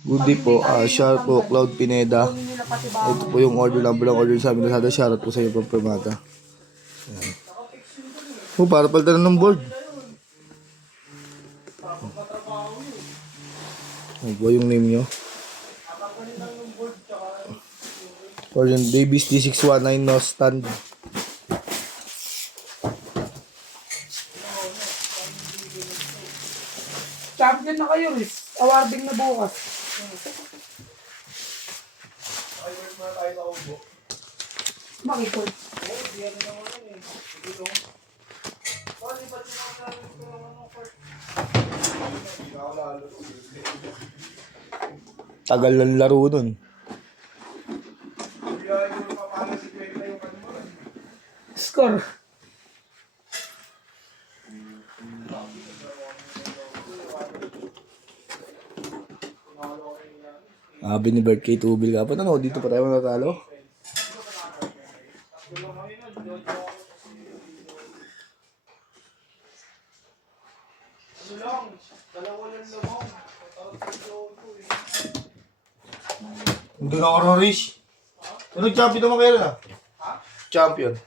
Good day po, shout po, Cloud Pineda. Ito po yung order number ng order sa amin. Lazada, shoutout po sa iyo, Pampermata. Oh, para palitan ng board. Ano po yung name nyo? Or yung Davies D619 no stand. Champion na kayo, Riz. Awarding na bukas. Makikot. Tagal ng laro nun. Score. Sabi ni Bert kay Tubil ka pa. Ano, dito pa tayo natalo? Hindi na ako Rish. Ano champion naman kayo na? Champion.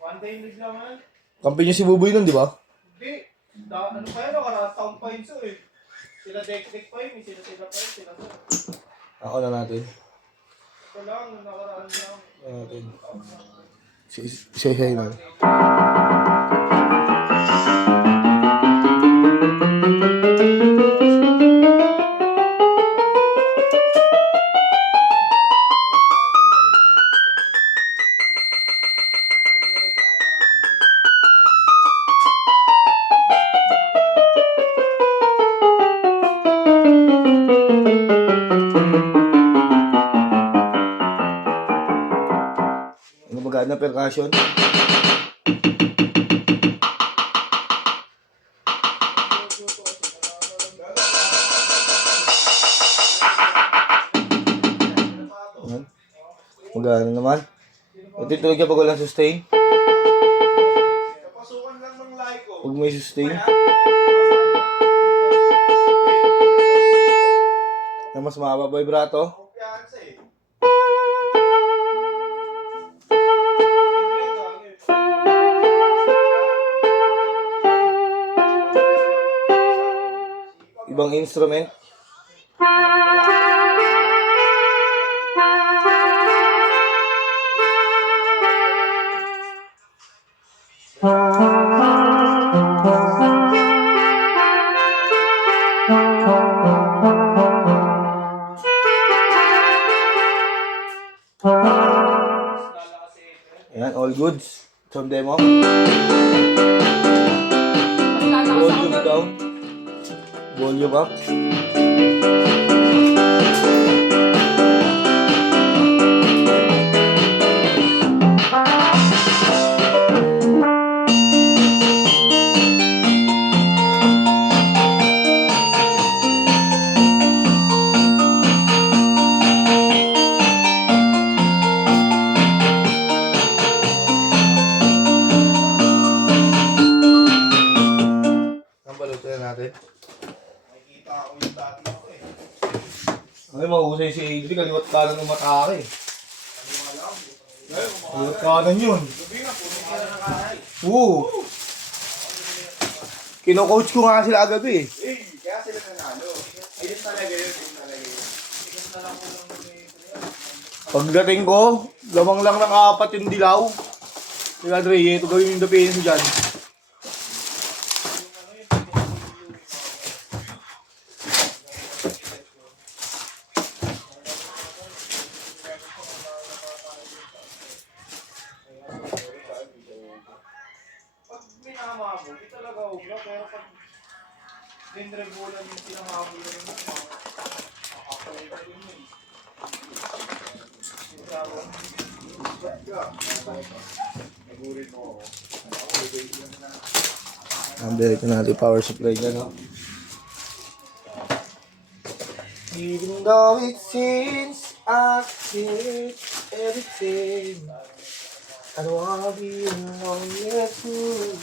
One day league naman. Kampiyon niyo si Buboy nun, di ba? Hindi. Ano pa yan o? Karataon pa yun so eh. Sila dek-dek pa yun. Sila pa yun. Sila pa yun. Ako na natin. Ito lang. Nakaraan lang. Natin. Say na. Ano magana percussion? Magana naman. Matitulog ka pag walang sustain? Pasukan lang ng like ko. Pag may sustain? Na mas mababa vibrato? Kumpiyansa eh. Ibang instrument? Ayan, all goods. Some demo. Volume down. Volume up. Ang balutin natin. Nakikita ako yung dati ako eh. Ay, mahusay si Adri. Kaliwat kanan ng matake. Kaliwat kanan yun. Gabi nga, puno ka na nakahay. Oo. Kino-coach ko nga sila agabi eh. Eh, kaya sila nanalo. Ayun talaga yun. Ayun talaga yun. Ayun na lang ko lang Pagdating ko, lamang lang ng 4 yung dilaw. Si Adri, ito gawin yung dapin dyan. pag minamamo, di talaga ubra. Pero pag dindrebulan yung sinamamo rin mo, makakapalit ka rin yun. Nagurin mo ako. Nandito natin yung power supply niya, no? Even though it seems I did everything, I don't wanna be alone yet too.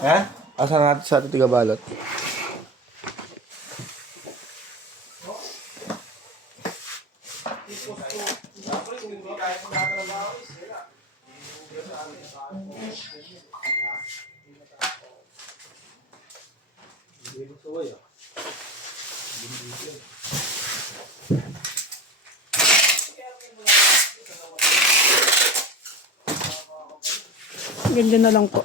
Ha? Asa natin sa ating tigabalot? Ganyan na lang po.